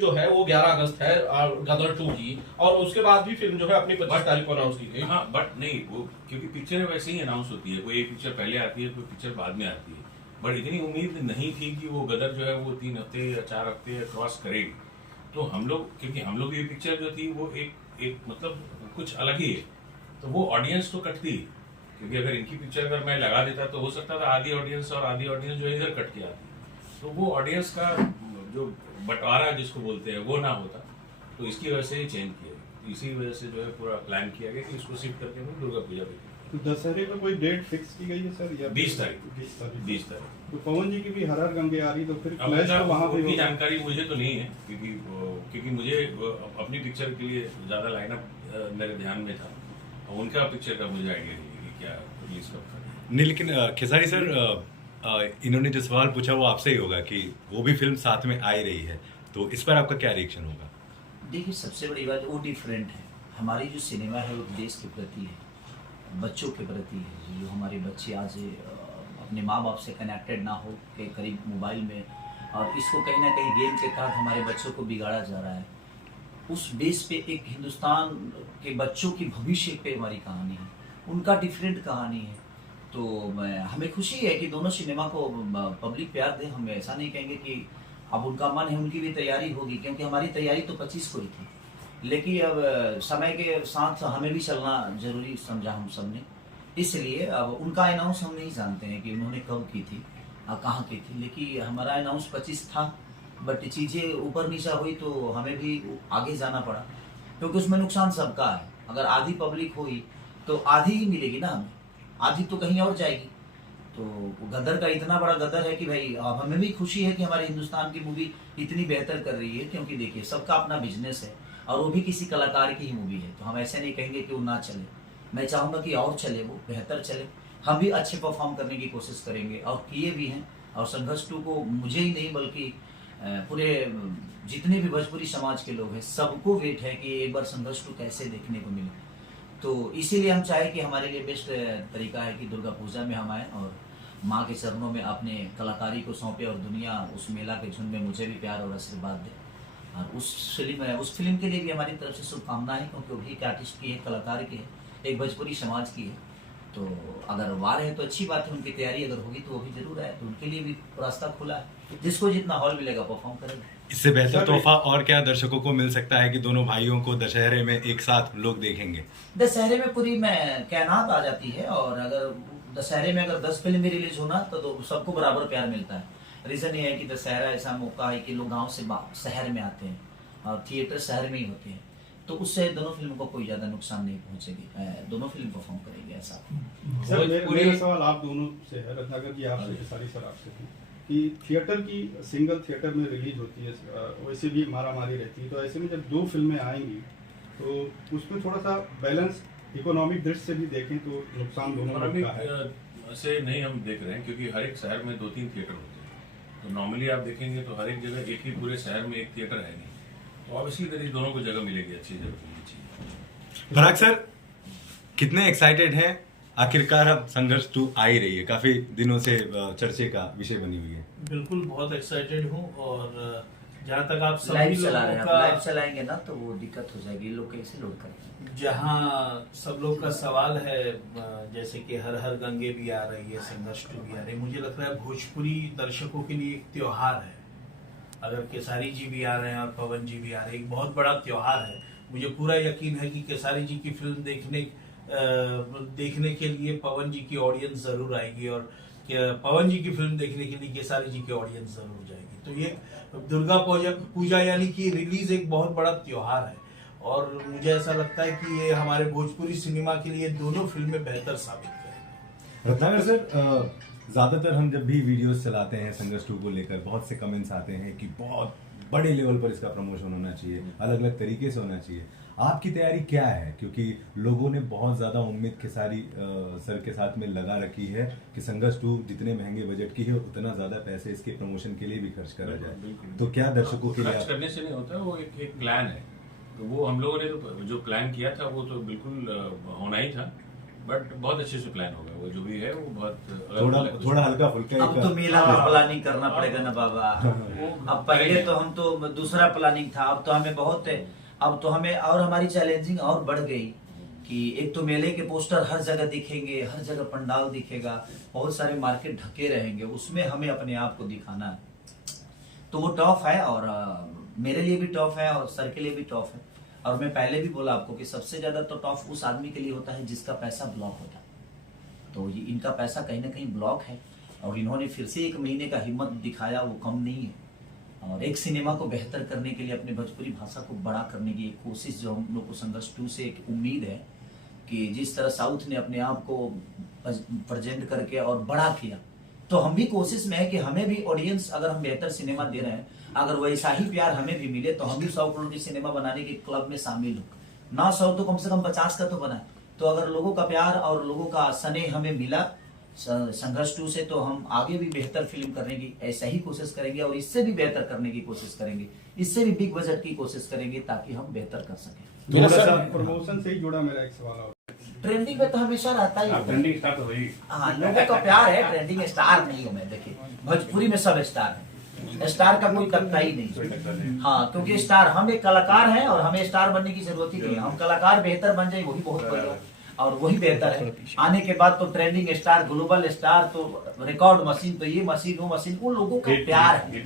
जो है वो 11 अगस्त है गदर 2 की, और उसके बाद भी फिल्म जो है अपनी 25 तारीख को अनाउंस की गई। हाँ बट नहीं, वो क्योंकि पिक्चर वैसे ही अनाउंस होती है, कोई एक पिक्चर पहले आती है, कोई पिक्चर बाद में आती है। बट इतनी उम्मीद नहीं थी कि वो गदर जो है वो 3 हफ्ते या 4 हफ्ते क्रॉस करेगी। तो हम लोग, क्योंकि हम लोग ये पिक्चर जो थी वो एक मतलब कुछ अलग ही है, तो वो ऑडियंस तो कटती, क्योंकि अगर इनकी पिक्चर अगर मैं लगा देता तो हो सकता था आधी ऑडियंस और आधी ऑडियंस जो है इधर कट के आती, तो वो ऑडियंस का जो बंटवारा जिसको बोलते हैं वो ना होता। तो इसकी वजह से ही चेंज किया, इसी वजह से जो है पूरा प्लान किया गया कि इसको शिफ्ट करके हम दुर्गा पूजा पे। तो दशहरे में कोई डेट फिक्स की गई है सर या 20 तारीख। 20 तारीख। तो पवन जी की भी हर हर गंगे आ रही, तो फिर अब तो वहाँ पे उनकी जानकारी मुझे तो नहीं है, क्योंकि मुझे अपनी पिक्चर के लिए ज्यादा लाइनअप मेरे ध्यान में था, उनका पिक्चर का मुझे आइडिया नहीं है कि क्या रिलीज कब करें। नहीं, लेकिन खेसारी सर, इन्होंने जो सवाल पूछा वो आपसे ही होगा कि वो भी फिल्म साथ में आ ही रही है, तो इस पर आपका क्या रिएक्शन होगा? देखिए, सबसे बड़ी बात वो डिफरेंट है। हमारी जो सिनेमा है वो देश के प्रति है, बच्चों के प्रति है। जो हमारे बच्चे आज अपने माँ बाप से कनेक्टेड ना हो के करीब मोबाइल में, और इसको कहीं ना कहीं गेम के तहत हमारे बच्चों को बिगाड़ा जा रहा है। उस बेस पे एक हिंदुस्तान के बच्चों की भविष्य पे हमारी कहानी है, उनका डिफरेंट कहानी है। तो हमें खुशी है कि दोनों सिनेमा को पब्लिक प्यार दे। हम ऐसा नहीं कहेंगे कि अब उनका मन है, उनकी भी तैयारी होगी, क्योंकि हमारी तैयारी तो 25 को ही थी, लेकिन अब समय के साथ हमें भी चलना जरूरी समझा हम सब ने। इसलिए अब उनका अनाउंस हम नहीं जानते हैं कि उन्होंने कब की थी और कहाँ की थी, लेकिन हमारा अनाउंस 25 था। बट चीज़ें ऊपर नीचा हुई तो हमें भी आगे जाना पड़ा, क्योंकि उसमें नुकसान सबका है। अगर आधी पब्लिक हुई तो आधी ही मिलेगी ना हमें, आधी तो कहीं और जाएगी। तो गदर का इतना बड़ा गदर है कि भाई अब हमें भी खुशी है कि हमारे हिंदुस्तान की मूवी इतनी बेहतर कर रही है, क्योंकि देखिए सबका अपना बिजनेस है और वो भी किसी कलाकार की ही मूवी है, तो हम ऐसे नहीं कहेंगे कि वो ना चले। मैं चाहूँगा कि और चले, वो बेहतर चले। हम भी अच्छे परफॉर्म करने की कोशिश करेंगे और किए भी हैं। और संघर्ष 2 को मुझे ही नहीं बल्कि पूरे जितने भी भोजपुरी समाज के लोग हैं सबको वेट है कि एक बार संघर्ष 2 कैसे देखने को मिले। तो इसीलिए हम चाहे कि हमारे लिए बेस्ट तरीका है कि दुर्गा पूजा में हम आए और माँ के चरणों में अपने कलाकारी को सौंपे, और दुनिया उस मेला के झुंड में मुझे भी प्यार और आशीर्वाद दे। और उस फिल्म के लिए भी हमारी तरफ से शुभकामनाएं, क्योंकि वो भी एक आर्टिस्ट की है, कलाकार की है, एक भोजपुरी समाज की है। तो अगर वार है तो अच्छी बात है, उनकी तैयारी अगर होगी तो वो भी जरूर है, तो उनके लिए भी रास्ता खुला है। जिसको जितना हॉल मिलेगा परफॉर्म करेगा। इससे बेहतर तोहफा और क्या दर्शकों को मिल सकता है कि दोनों भाइयों को दशहरे में एक साथ लोग देखेंगे? दशहरे में पूरी में कायनात आ जाती है, और अगर दशहरे में अगर 10 फिल्म भी रिलीज होना तो सबको बराबर प्यार मिलता है। रीजन ये है कि दशहरा ऐसा मौका है कि लोग गांव से शहर में आते हैं और थिएटर शहर में ही होते हैं, तो उससे दोनों फिल्म को कोई ज्यादा नुकसान नहीं पहुंचेगी। दोनों फिल्म परफॉर्म करेंगे ऐसा। सर मेरा सवाल आप दोनों से है, रत्नाकर जी आपसे, खेसारी सर आपसे थी, कि थिएटर की सिंगल थिएटर में रिलीज होती है, वैसे भी मारामारी रहती है, तो ऐसे में जब 2 फिल्में आएंगी तो उसमें थोड़ा सा बैलेंस इकोनॉमिक दृष्टि से भी देखें तो नुकसान दोनों का है। से नहीं हम देख रहे हैं, क्योंकि हर एक शहर में 2-3 थिएटर होते हैं। तो नॉर्मली आप देखेंगे तो हर एक जगह एक ही पूरे शहर में एक थिएटर है नहीं, तो ऑब्वियसली तरीके दोनों को जगह मिलेगी, अच्छी जगह मिलेगी। पराग सर, कितने एक्साइटेड हैं? आखिरकार अब संघर्ष 2 आ ही रही है, काफी दिनों से चर्चे का विषय बनी हुई है। बिल्कुल बहुत एक्साइटेड हूँ, और जहाँ तक आप लाइव चला रहे हैं, लाइव चलाएंगे ना तो वो दिक्कत हो जाएगी, लोग कैसे लोड करेंगे। जहाँ सब लोग का सवाल है, जैसे कि हर हर गंगे भी आ रही है, संघर्ष 2 भी आ रही है, मुझे लगता है भोजपुरी दर्शकों के लिए एक त्योहार है। अगर केसारी जी भी आ रहे हैं और पवन जी भी आ रहे हैं, एक बहुत बड़ा त्योहार है। मुझे पूरा यकीन है कि केसारी जी की फिल्म देखने के लिए पवन जी की ऑडियंस जरूर आएगी, और पवन जी की फिल्म देखने के लिए केसारी जी की ऑडियंस जरूर जाएगी। तो ये दुर्गा पूजा यानी कि रिलीज एक बहुत बड़ा त्योहार है, और मुझे ऐसा लगता है कि ये हमारे भोजपुरी सिनेमा के लिए दोनों फिल्में बेहतर साबित करेंगी। रत्नाकर सर, ज्यादातर हम जब भी वीडियोस चलाते हैं संघर्ष 2 को लेकर, बहुत से कमेंट्स आते हैं कि बहुत बड़े लेवल पर इसका प्रमोशन होना चाहिए, अलग अलग तरीके से होना चाहिए। आपकी तैयारी क्या है? क्योंकि लोगों ने बहुत ज्यादा उम्मीद खेसारी सर के साथ में लगा रखी है कि संघर्ष 2 जितने महंगे बजट की है उतना ज्यादा पैसे इसके प्रमोशन के लिए भी खर्च करा जाए, तो क्या दर्शकों के लिए खर्च करने से नहीं होता, वो एक प्लान है। तो वो हम लोगों ने तो जो प्लान किया था वो तो बिल्कुल होना ही था, बट बहुत अच्छे से प्लान होगा, वो जो भी है वो बहुत थोड़ा हल्का फुल्का अब तो मेला में प्लानिंग करना पड़ेगा ना बाबा। अब पहले तो हम तो दूसरा प्लानिंग था, अब तो हमें बहुत है। अब तो हमें और हमारी चैलेंजिंग और बढ़ गई कि एक तो मेले के पोस्टर हर जगह दिखेंगे, हर जगह पंडाल दिखेगा, बहुत सारे मार्केट ढके रहेंगे, उसमें हमें अपने आप को दिखाना है। तो वो टफ है और मेरे लिए भी टफ है और सर के लिए भी टफ है। और मैं पहले भी बोला आपको कि सबसे ज्यादा तो टफ उस आदमी के लिए होता है जिसका पैसा ब्लॉक होता है। तो ये इनका पैसा कहीं ना कहीं ब्लॉक है और इन्होंने फिर से 1 महीने का हिम्मत दिखाया, वो कम नहीं है। और एक सिनेमा को बेहतर करने के लिए, अपने भोजपुरी भाषा को बड़ा करने की एक कोशिश जो हम लोग को संघर्ष 2 से एक उम्मीद है कि जिस तरह साउथ ने अपने आप को प्रेजेंट करके और बड़ा किया, तो हम भी कोशिश में है कि हमें भी ऑडियंस, अगर हम बेहतर सिनेमा दे रहे हैं, अगर वैसा ही प्यार हमें भी मिले तो हम भी 100 करोड़ की सिनेमा बनाने के क्लब में शामिल हो। ना 100 तो कम से कम 50 का तो बनाए। तो अगर लोगों का प्यार और लोगों का स्नेह हमें मिला संघर्ष 2 से, तो हम आगे भी बेहतर फिल्म करने की ऐसा ही कोशिश करेंगे और इससे भी बेहतर करने की कोशिश करेंगे, इससे भी बिग बजट की कोशिश करेंगे ताकि हम बेहतर कर सकें। थोड़ा सा प्रमोशन से ही जुड़ा मेरा एक सवाल और ट्रेंडिंग में तो हमेशा रहता ही है। ट्रेंडिंग स्टार तो वही। हाँ, लोगों का प्यार है, ट्रेंडिंग स्टार नहीं हूँ मैं। देखिए भोजपुरी में सब स्टार है, स्टार का कोई तख्ता ही नहीं। हाँ, क्योंकि स्टार हम एक कलाकार हैं और हमें स्टार बनने की जरूरत ही नहीं है। हम कलाकार बेहतर बन जाए वही बहुत बढ़िया और वही बेहतर है। आने के बाद तो ट्रेंडिंग स्टार, ग्लोबल स्टार, तो रिकॉर्ड मशीन, तो ये मशीन वो मशीन, उन लोगों का प्यार है।